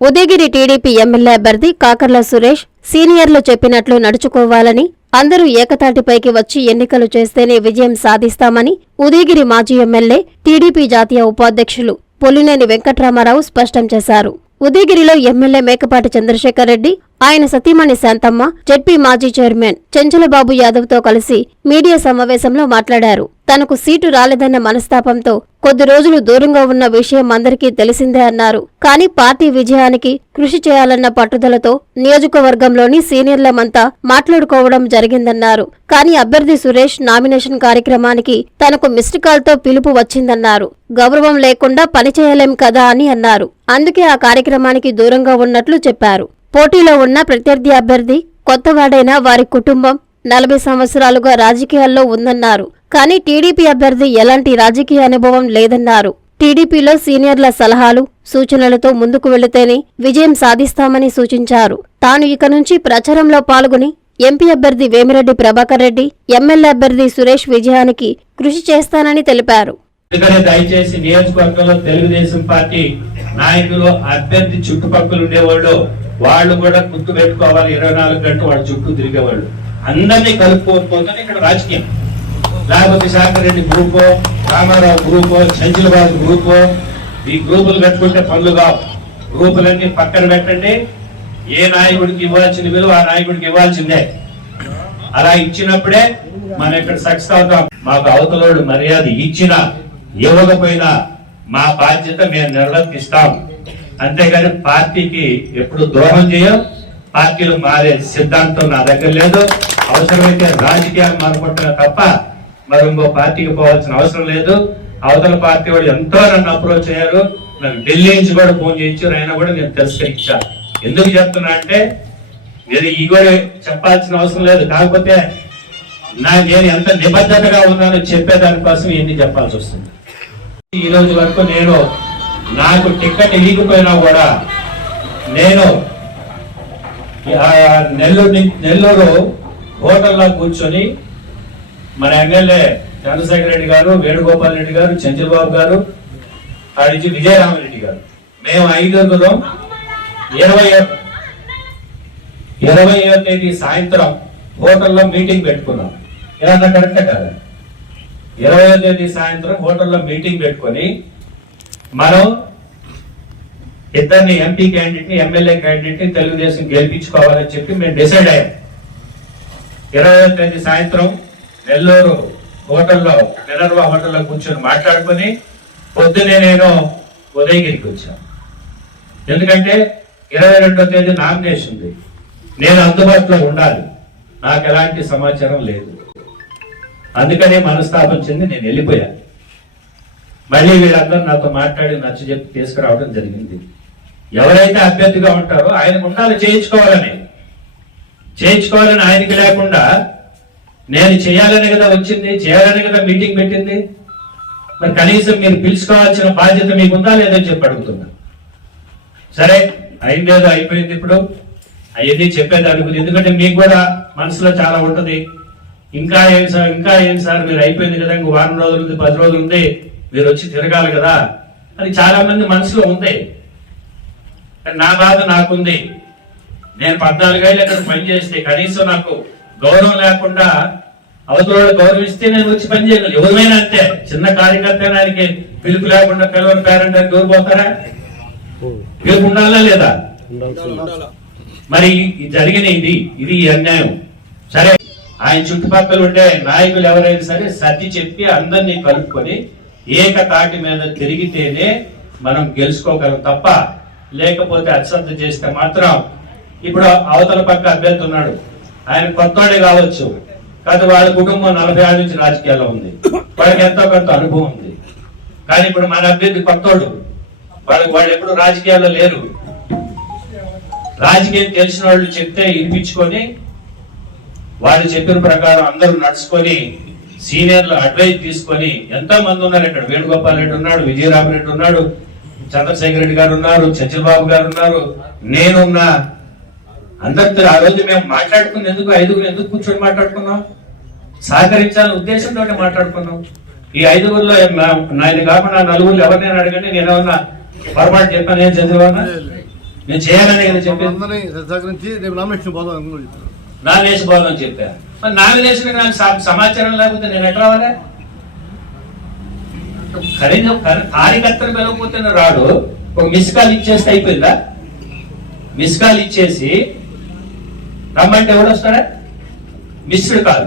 Udayagiri TDP MLA అభ్యర్థి కాకర్ల సురేష్ సీనియర్లు చెప్పినట్లు నడుచుకోవాలని అందరూ ఏకతాటిపైకి వచ్చి ఎన్నికలు చేస్తేనే విజయం సాధిస్తామని ఉదయగిరి మాజీ ఎమ్మెల్యే టీడీపీ జాతీయ ఉపాధ్యక్షులు పొలినేని వెంకట్రామారావు స్పష్టం చేశారు. ఉదయగిరిలో ఎమ్మెల్యే మేకపాటి చంద్రశేఖర్ రెడ్డి ఆయన సతీమణి శాంతమ్మ జడ్పీ మాజీ చైర్మన్ చెంచలబాబు యాదవ్తో కలిసి మీడియా సమావేశంలో మాట్లాడారు. తనకు సీటు రాలేదన్న మనస్తాపంతో కొద్ది రోజులు దూరంగా ఉన్న విషయం అందరికీ తెలిసిందే అన్నారు. కానీ పార్టీ విజయానికి కృషి చేయాలన్న పట్టుదలతో నియోజకవర్గంలోని సీనియర్లమంతా మాట్లాడుకోవడం జరిగిందన్నారు. కానీ అభ్యర్థి సురేష్ నామినేషన్ కార్యక్రమానికి తనకు మిస్డ్ కాల్తో పిలుపు వచ్చిందన్నారు. గౌరవం లేకుండా పనిచేయలేం కదా అని అన్నారు. అందుకే ఆ కార్యక్రమానికి దూరంగా ఉన్నట్లు చెప్పారు. పోటీలో ఉన్న ప్రత్యర్థి అభ్యర్థి కొత్తవాడైన వారి కుటుంబం నలభై సంవత్సరాలుగా రాజకీయాల్లో ఉందన్నారు. కానీ టీడీపీ అభ్యర్థి ఎలాంటి రాజకీయ అనుభవం లేదన్నారు. టీడీపీలో సీనియర్ల సలహాలు సూచనలతో ముందుకు వెళితేనే విజయం సాధిస్తామని సూచించారు. తాను ఇక నుంచి ప్రచారంలో పాల్గొని ఎంపీ అభ్యర్థి వేమిరెడ్డి ప్రభాకర్ రెడ్డి ఎమ్మెల్యే అభ్యర్థి సురేష్ విజయానికి కృషి చేస్తానని తెలిపారు. దయచేసి నియోజకవర్గంలో తెలుగుదేశం పార్టీ నాయకులు అభ్యర్థి చుట్టుపక్కల ఉండేవాళ్ళు వాళ్ళు కూడా గుర్తు పెట్టుకోవాలి ఇరవై నాలుగు గంటలు వాళ్ళ చుట్టూ తిరిగేవాళ్ళు. అందరినీ కలుపుకోకపోతే ఇక్కడ రాజకీయం. లేకపోతే శాఖర్ రెడ్డి రామారావు గ్రూపు చంచలబాబు గ్రూపు ఈ గ్రూపులు పెట్టుకుంటే పనులు కావు. గ్రూపులన్నీ పక్కన పెట్టండి. ఏ నాయకుడికి ఇవ్వాల్సిన విలువ ఆ నాయకుడికి ఇవ్వాల్సిందే. అలా ఇచ్చినప్పుడే మనం ఇక్కడ సక్సెస్ అవుతాం. మాకు అవతలోడు మర్యాద ఇచ్చినా ఇవ్వకపోయినా మా బాధ్యత మేము నిర్వర్తిస్తాం. అంతేగాని పార్టీకి ఎప్పుడు ద్రోహం చేయం పార్టీలు మారే సిద్ధాంతం నా దగ్గర లేదు. అవసరమైతే రాజకీయాలు మారుకుంటున్నా తప్ప మరి ఇంకో పార్టీకి పోవాల్సిన అవసరం లేదు. అవతల పార్టీ వాళ్ళు ఎంతో నన్ను అప్రోచ్ అయ్యారు. నాకు ఢిల్లీ నుంచి కూడా ఫోన్ చేయించారు. అయినా కూడా నేను తిరస్కరించాను. ఎందుకు చెప్తున్నా అంటే నేను ఈ కూడా చెప్పాల్సిన అవసరం లేదు. కాకపోతే నా నేను ఎంత నిబద్ధతగా ఉన్నానో చెప్పేదానికోసం ఎన్ని చెప్పాల్సి వస్తుంది. ఈ రోజు వరకు నేను నాకు టికెట్ ఇవ్వకపోయినా కూడా నేను నెల్లూరు నెల్లూరు హోటల్లో కూర్చొని మన ఎమ్మెల్యే చంద్రశేఖర రెడ్డి గారు వేణుగోపాల్ రెడ్డి గారు చంద్రబాబు గారు ఆడిచి విజయరామరెడ్డి గారు. మేము ఐదుగురం ఇరవై ఇరవయో తేదీ సాయంత్రం హోటల్లో మీటింగ్ పెట్టుకున్నాం. ఏమన్నా కరెక్టే కదా? ఇరవయో తేదీ సాయంత్రం హోటల్లో మీటింగ్ పెట్టుకొని మనం ఇద్దరిని ఎంపీ క్యాండిడేట్ని ఎమ్మెల్యే క్యాండిడేట్ని తెలుగుదేశం గెలిపించుకోవాలని చెప్పి మేము డిసైడ్ అయ్యాం. ఇరవై తేదీ సాయంత్రం నెల్లూరు హోటల్లో మినర్వా హోటల్లో కూర్చొని మాట్లాడుకొని పొద్దునే నేను ఉదయగిరికి వచ్చాను. ఎందుకంటే ఇరవై రెండో తేదీ నామినేషన్ ఉంది. నేను అందుబాటులో ఉండాలి. నాకు ఎలాంటి సమాచారం లేదు. అందుకనే మనస్తాపం చెంది నేను వెళ్ళిపోయాను. మళ్ళీ వీళ్ళందరూ నాతో మాట్లాడి నచ్చ చెప్పి తీసుకురావడం జరిగింది. ఎవరైతే అభ్యర్థిగా ఉంటారో ఆయనకు ఉండాలి చేయించుకోవాలని. చేయించుకోవాలని ఆయనకి లేకుండా నేను చేయాలని కదా వచ్చింది చేయాలని కదా మీటింగ్ పెట్టింది. మరి కనీసం మీరు పిలుచుకోవాల్సిన బాధ్యత మీకు ఉందా లేదో చెప్పి అడుగుతున్నా. సరే అయిందేదో అయిపోయింది ఇప్పుడు. అవన్నీ చెప్పేది అడుగుతుంది ఎందుకంటే మీకు కూడా మనసులో చాలా ఉంటుంది. ఇంకా ఏం సార్ ఇంకా ఏం సార్ మీరు అయిపోయింది కదా ఇంకో వారం రోజులు ఉంది పది రోజులు ఉంది మీరు వచ్చి తిరగాలి కదా అని చాలా మంది మనసులో ఉంది. నా బాధ నాకుంది. నేను పద్నాలుగేళ్ళు అక్కడ పనిచేస్తే కనీసం నాకు గౌరవం లేకుండా అవతల గౌరవిస్తే నేను వచ్చి పని చేయగలను ఎవరైనా అంతే చిన్న కార్యకర్త దానికి ఆయనకి పిలుపు లేకుండా పిలవని పేరెంట్ అని దూరం పోతారా? పిలుపు ఉండాలా లేదా? మరి ఈ జరిగిన ఇది ఇది అన్యాయం. సరే ఆయన చుట్టుపక్కల ఉండే నాయకులు ఎవరైనా సరే సర్ది చెప్పి అందరినీ కలుపుకొని ఏకతాటి మీద తిరిగితేనే మనం గెలుచుకోగలం తప్ప లేకపోతే అశ్రద్ధ చేస్తే మాత్రం ఇప్పుడు అవతల పక్క అభ్యర్థి ఉన్నాడు. ఆయన కొత్తవాడే కావచ్చు. కాదు వాళ్ళ కుటుంబం నలభై ఏళ్ళ నుంచి రాజకీయాల్లో ఉంది. వాళ్ళకి ఎంతో కొంత అనుభవం ఉంది. కానీ ఇప్పుడు మన అభ్యర్థి కొత్తోడు. వాళ్ళు వాళ్ళు ఎప్పుడు రాజకీయాల్లో లేరు. రాజకీయం తెలిసిన వాళ్ళు చెప్తే వినిపించుకొని వాళ్ళు చెప్పిన ప్రకారం అందరూ నడుచుకొని సీనియర్లు అడ్వైజ్ తీసుకొని ఎంతో మంది ఉన్నారు ఇక్కడ? వేణుగోపాల్ రెడ్డి ఉన్నాడు విజయరామరెడ్డి ఉన్నాడు చంద్రశేఖర్ రెడ్డి గారు ఉన్నారు చంద్రబాబు గారు ఉన్నారు. నేనున్నా. అందరితో ఆ రోజు మేము మాట్లాడుకుని ఎందుకు ఐదుగురు ఎందుకు కూర్చొని మాట్లాడుకున్నాం? సహకరించాలని ఉద్దేశంతో మాట్లాడుకున్నాం. ఈ ఐదుగురులో నాయన కాకుండా నలుగురు ఎవరినైనా అడగండి నేను ఏమన్నా పొరపాటు చెప్పాను ఏం చదివానా నేను చేయాలనే సహకరించి రేపు నామినేషన్ పోదాం అని కూడా మరి నామినేషన్ నాకు సమాచారం లేకపోతే నేను ఎట్లా రావాలా? కనీసం కార్యకర్తలు పిలవకపోతే రాడు. ఒక మిస్ కాల్ ఇచ్చేస్తే అయిపోయిందా? మిస్ కాల్ ఇచ్చేసి రమ్మంటే ఎవడు వస్తాడా? Missed call